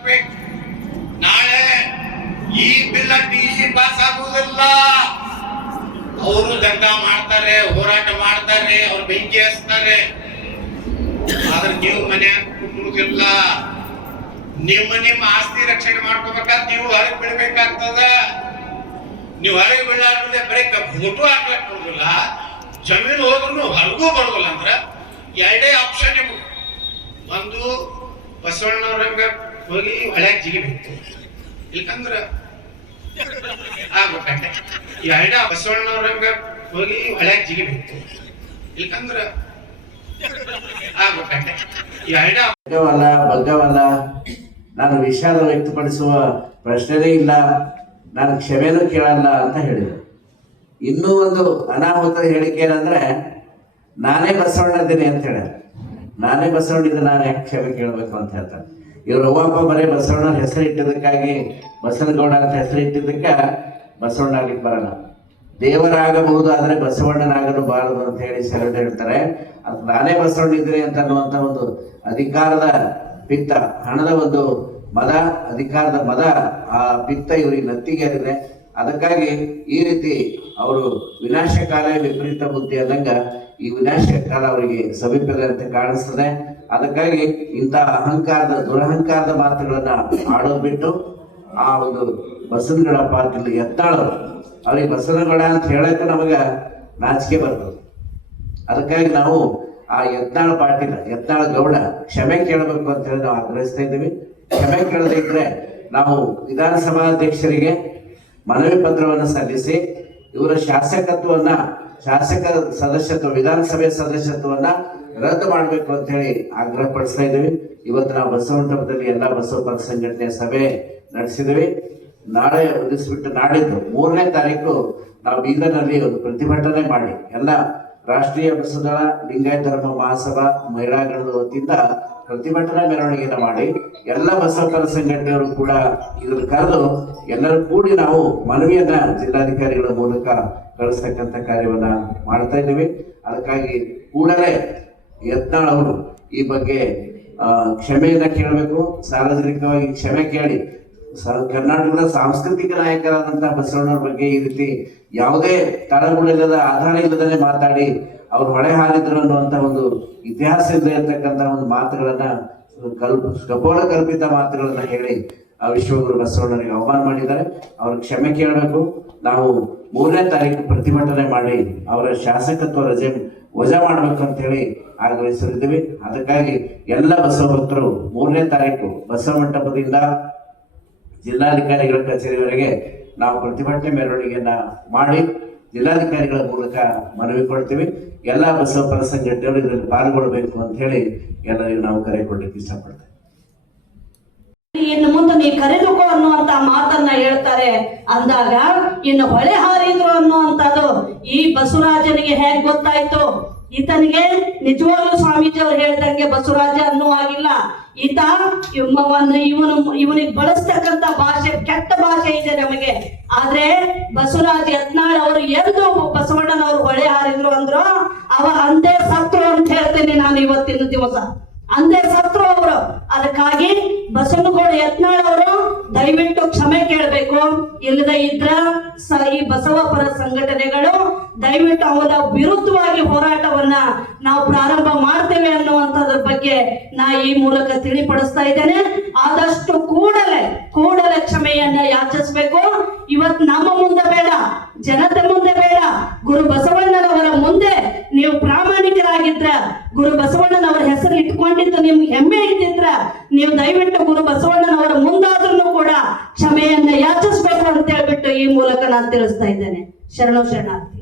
ಕಳಿಸ್ಬೇಕು. ನಾಳೆ ಈ ಬಿಲ್ ಡಿಸಿ ಪಾಸ್ ಆಗುವುದಿಲ್ಲ. ಅವರು ದಂಗ ಮಾಡ್ತಾರೆ, ಹೋರಾಟ ಮಾಡ್ತಾರೆ, ಅವ್ರು ಬೆಂಕಿ ಹಚ್ತಾರೆ. ಆದ್ರೆ ನೀವು ಮನ್ಯಾಗ ಕುಂದ್ರುದಿಲ್ಲ. ನಿಮ್ಮ ಆಸ್ತಿ ರಕ್ಷಣೆ ಮಾಡ್ಕೋಬೇಕಾದ್ರೆ ನೀವು ಹೊರಗೆ ಬಿಡ್ಬೇಕಾಗ್ತದ. ನೀವು ಹೊರಗೆ ಬಿಡಲಾರ್ದೆ ಬರೀ ಫೋಟೋ ಹಾಕ್ಲಕ್ ಬರುದಿಲ್ಲ, ಜಮೀನು ಹೋದ್ರು ಹೊರಗೂ ಬರುದಿಲ್ಲ. ಅಂದ್ರ ಎರಡೇ ಆಪ್ಷನ್ ನಿಮ್ಗೆ. ಒಂದು ಬಸವಣ್ಣವ್ರಂಗ ಹೋಗಿ ಹೊಳ್ಯಾಗ ಜಿಗಿಬೇಕು, ಇಲ್ಕಂದ್ರ ಆಗ್ಬೇಕಂತೆ. ಎರಡ ಬಸವಣ್ಣವ್ರಂಗ ಹೋಗಿ ಹೊಳ್ಯಾಗ ಜಿಗಿಬೇಕು, ಇಲ್ಕಂದ್ರ ಆಗ್ಬೇಕಂತೆ. ಎರಡ ಬಗ್ಗವಲ್ಲ, ನಾನು ವಿಷಾದ ವ್ಯಕ್ತಪಡಿಸುವ ಪ್ರಶ್ನೆನೇ ಇಲ್ಲ, ನಾನು ಕ್ಷಮೆನೂ ಕೇಳಲ್ಲ ಅಂತ ಹೇಳಿದರು. ಇನ್ನೂ ಒಂದು ಅನಾಹುತದ ಹೇಳಿಕೆ ಏನಂದ್ರೆ, ನಾನೇ ಬಸವಣ್ಣದ್ದೀನಿ ಅಂತ ಹೇಳ. ನಾನೇ ಬಸವಣ್ಣಿದ್ದು ನಾನು ಯಾಕೆ ಕ್ಷಮೆ ಕೇಳಬೇಕು ಅಂತ ಹೇಳ್ತಾರೆ. ಇವ್ರು ಅವ್ವಪ್ಪ ಬರೀ ಬಸವಣ್ಣ ಹೆಸರು ಇಟ್ಟಿದ್ದಕ್ಕಾಗಿ ಬಸವನಗೌಡ ಅಂತ ಹೆಸರು ಇಟ್ಟಿದ್ದಕ್ಕೆ ಬಸವಣ್ಣ ಆಗ್ಲಿಕ್ಕೆ ಬರಲ್ಲ. ದೇವರಾಗಬಹುದು ಆದರೆ ಬಸವಣ್ಣನಾಗಲು ಬಾರದು ಅಂತ ಹೇಳಿ ಸೆರೆದು ಹೇಳ್ತಾರೆ. ಅದು ನಾನೇ ಬಸವಣ್ಣಿದ್ದೀನಿ ಅಂತ ಅನ್ನುವಂಥ ಒಂದು ಅಧಿಕಾರದ ಪಿತ್ತ, ಹಣದ ಒಂದು ಮದ, ಅಧಿಕಾರದ ಮದ, ಆ ಪಿತ್ತ ಇವರಿಗೆ ನತ್ತಿಗೇರಿದೆ. ಅದಕ್ಕಾಗಿ ಈ ರೀತಿ ಅವರು ವಿನಾಶಕಾಲ ವಿಪರೀತ ಬುದ್ಧಿ ಅಂದಂಗ ಈ ವಿನಾಶ ಕಾಲ ಅವರಿಗೆ ಸಮೀಪದ ಅಂತ ಕಾಣಿಸ್ತದೆ. ಅದಕ್ಕಾಗಿ ಇಂಥ ದುರಹಂಕಾರದ ಮಾತುಗಳನ್ನ ಆಡೋದು ಬಿಟ್ಟು ಆ ಒಂದು ಬಸವನಗೌಡ ಪಾಟೀಲ್ ಯತ್ನಾಳರು, ಅವ್ರಿಗೆ ಬಸವನಗೌಡ ಅಂತ ಹೇಳಕ್ಕೆ ನಮಗ ನಾಚಿಕೆ ಬರ್ತದೆ. ಅದಕ್ಕಾಗಿ ನಾವು ಆ ಯತ್ನಾಳ ಗೌಡ ಕ್ಷಮೆ ಕೇಳಬೇಕು ಅಂತ ಹೇಳಿ ನಾವು ಆಗ್ರಹಿಸ್ತಾ ಇದ್ದೀವಿ. ಕ್ಷಮೆ ಕೇಳದೇ ಇದ್ರೆ ನಾವು ವಿಧಾನಸಭಾಧ್ಯಕ್ಷರಿಗೆ ಮನವಿ ಪತ್ರವನ್ನು ಸಲ್ಲಿಸಿ ಇವರ ಶಾಸಕ ಸದಸ್ಯತ್ವ, ವಿಧಾನಸಭೆ ಸದಸ್ಯತ್ವವನ್ನ ರದ್ದು ಮಾಡಬೇಕು ಅಂತ ಹೇಳಿ ಆಗ್ರಹ ಪಡಿಸ್ತಾ ಇದ್ದೀವಿ. ಇವತ್ತು ನಾವು ಬಸವಮಂಟಪದಲ್ಲಿ ಎಲ್ಲ ಬಸವ ಪರ ಸಂಘಟನೆಯ ಸಭೆ ನಡೆಸಿದ್ವಿ. ನಾಳೆ ಉಳಿಸ್ಬಿಟ್ಟು ನಾಡಿದ್ದು 3ನೇ ತಾರೀಕು ನಾವು ಬೀದರ್ನಲ್ಲಿ ಒಂದು ಪ್ರತಿಭಟನೆ ಮಾಡಿ, ಎಲ್ಲ ರಾಷ್ಟ್ರೀಯ ಬಸವದಳ ಲಿಂಗಾಯತ ಧರ್ಮ ಮಹಾಸಭಾ ಮಹಿಳಾಗಳ ವತಿಯಿಂದ ಪ್ರತಿಭಟನಾ ಮೆರವಣಿಗೆಯನ್ನು ಮಾಡಿ ಎಲ್ಲ ಬಸವ ಪರ ಸಂಘಟನೆಯವರು ಕೂಡ ಇದನ್ನು ಕರೆದು ಎಲ್ಲರೂ ಕೂಡಿ ನಾವು ಮನವಿಯನ್ನ ಜಿಲ್ಲಾಧಿಕಾರಿಗಳ ಮೂಲಕ ಕಳಿಸ್ತಕ್ಕಂಥ ಕಾರ್ಯವನ್ನ ಮಾಡ್ತಾ ಇದ್ದೀವಿ. ಅದಕ್ಕಾಗಿ ಕೂಡಲೇ ಯತ್ನಾಳ್ ಅವರು ಈ ಬಗ್ಗೆ ಕ್ಷಮೆಯನ್ನ ಕೇಳಬೇಕು. ಸಾರ್ವಜನಿಕವಾಗಿ ಕ್ಷಮೆ ಕೇಳಿ ಕರ್ನಾಟಕದ ಸಾಂಸ್ಕೃತಿಕ ನಾಯಕರಾದಂತಹ ಬಸವಣ್ಣವ್ರ ಬಗ್ಗೆ ಈ ರೀತಿ ಯಾವುದೇ ತಳಗುಳಿಲ್ಲದ ಆಧಾರ ಇಲ್ಲದೇ ಮಾತಾಡಿ ಅವ್ರು ಹೊಳೆ ಹಾರಿದ್ರು ಅನ್ನುವಂತ ಒಂದು ಇತಿಹಾಸದಿಂದ ಇರ್ತಕ್ಕಂಥ ಒಂದು ಮಾತುಗಳನ್ನ ಕಪೋಲ ಕಲ್ಪಿತ ಮಾತುಗಳನ್ನ ಹೇಳಿ ಆ ವಿಶ್ವಗುರು ಬಸವಣ್ಣನಿಗೆ ಅವಮಾನ ಮಾಡಿದ್ದಾರೆ. ಅವ್ರ ಕ್ಷಮೆ ಕೇಳಬೇಕು. ನಾವು 3ನೇ ತಾರೀಕು ಪ್ರತಿಭಟನೆ ಮಾಡಿ ಅವರ ಶಾಸಕತ್ವ ರಜೆ ವಜಾ ಮಾಡ್ಬೇಕು ಅಂತ ಹೇಳಿ ಆಗ್ರಹಿಸಿದ್ದೀವಿ. ಅದಕ್ಕಾಗಿ ಎಲ್ಲ ಬಸವ ಭಕ್ತರು 3ನೇ ತಾರೀಕು ಬಸವ ಮಂಟಪದಿಂದ ಜಿಲ್ಲಾಧಿಕಾರಿಗಳ ಕಚೇರಿವರೆಗೆ ನಾವು ಪ್ರತಿಭಟನೆ ಮೆರವಣಿಗೆಯನ್ನ ಮಾಡಿ ಜಿಲ್ಲಾಧಿಕಾರಿಗಳ ಮೂಲಕ ಮನವಿ ಕೊಡ್ತೀವಿ. ಎಲ್ಲ ಬಸವ ಪರ ಸಂಘಟನೆಗಳು ಇದರಲ್ಲಿ ಪಾಲ್ಗೊಳ್ಬೇಕು ಅಂತ ಹೇಳಿ ಎಲ್ಲರಿಗೂ ನಾವು ಕರೆ ಕೊಡ್ಲಿಕ್ಕೆ ಇಷ್ಟಪಡ್ತೇವೆ. ಇನ್ನು ಮುಂದೆ ನೀ ಕರೆದುಕೋ ಅನ್ನುವಂತ ಮಾತನ್ನ ಹೇಳ್ತಾರೆ ಅಂದಾಗ, ಇನ್ನು ಹೊಳೆ ಹಾರಿದ್ರು ಅನ್ನುವಂಥದ್ದು ಈ ಬಸವರಾಜನಿಗೆ ಹೇಗ್ ಗೊತ್ತಾಯ್ತು? ಈತನಿಗೆ ನಿಜವಾಗ್ಲೂ ಸ್ವಾಮೀಜಿ ಅವ್ರು ಹೇಳ್ದಂಗೆ ಬಸವರಾಜ ಅನ್ನುವಾಗಿಲ್ಲ. ಈತ ಇವನಿಗೆ ಬಳಸ್ತಕ್ಕಂಥ ಭಾಷೆ ಕೆಟ್ಟ ಭಾಷೆ ಇದೆ ನಮಗೆ. ಆದ್ರೆ ಬಸವರಾಜ ಯತ್ನಾಳ್ ಅವರು ಎಂದು ಬಸವಣ್ಣನವರು ಹೊಳೆ ಹಾರಿದ್ರು ಅಂದ್ರು, ಅವ ಅಂದೇ ಸತ್ರು ಅಂತ ಹೇಳ್ತೇನೆ ನಾನು ಇವತ್ತಿನ ದಿವಸ. ಅಂದೇ ಸತ್ರು ಅವರು. ಅದಕ್ಕಾಗಿ ಬಸವನಗೌಡ ಯತ್ನಾಳ್ ಅವರು ದಯವಿಟ್ಟು ಕ್ಷಮೆ ಕೇಳಬೇಕು. ಇಲ್ಲದೆ ಇದ್ರ ಈ ಬಸವ ಪರ ಸಂಘಟನೆಗಳು ದಯವಿಟ್ಟು ಅವರ ವಿರುದ್ಧವಾಗಿ ಹೋರಾಟವನ್ನ ನಾವು ಪ್ರಾರಂಭ ಮಾಡ್ತೇವೆ ಅನ್ನುವಂಥದ್ರ ಬಗ್ಗೆ ನಾ ಈ ಮೂಲಕ ತಿಳಿಪಡಿಸ್ತಾ ಇದ್ದೇನೆ. ಆದಷ್ಟು ಕೂಡಲೇ ಕ್ಷಮೆಯನ್ನ ಯಾಚಿಸ್ಬೇಕು. ಇವತ್ತು ನಮ್ಮ ಮುಂದೆ ಬೇಡ, ಜನತೆ ಮುಂದೆ ಬೇಡ, ಗುರು ಬಸವಣ್ಣನವರ ಮುಂದೆ ನೀವು ಪ್ರಾಮಾಣಿಕರಾಗಿದ್ರ, ಗುರು ಬಸವಣ್ಣನವರ ಹೆಸರು ಇಟ್ಕೊಂಡಿದ್ದು ನಿಮ್ಗೆ ಹೆಮ್ಮೆ ಇದ್ದಿದ್ರ, ನೀವು ದಯವಿಟ್ಟು ಗುರು ಬಸವಣ್ಣನವರ ಮುಂದಾದ್ರೂ ಕೂಡ ಕ್ಷಮೆಯನ್ನ ಯಾಚಿಸ್ಬೇಕು ಅಂತ ಹೇಳ್ಬಿಟ್ಟು ಈ ಮೂಲಕ ನಾನು ತಿಳಿಸ್ತಾ ಇದ್ದೇನೆ. ಶರಣಾರ್ಥಿ.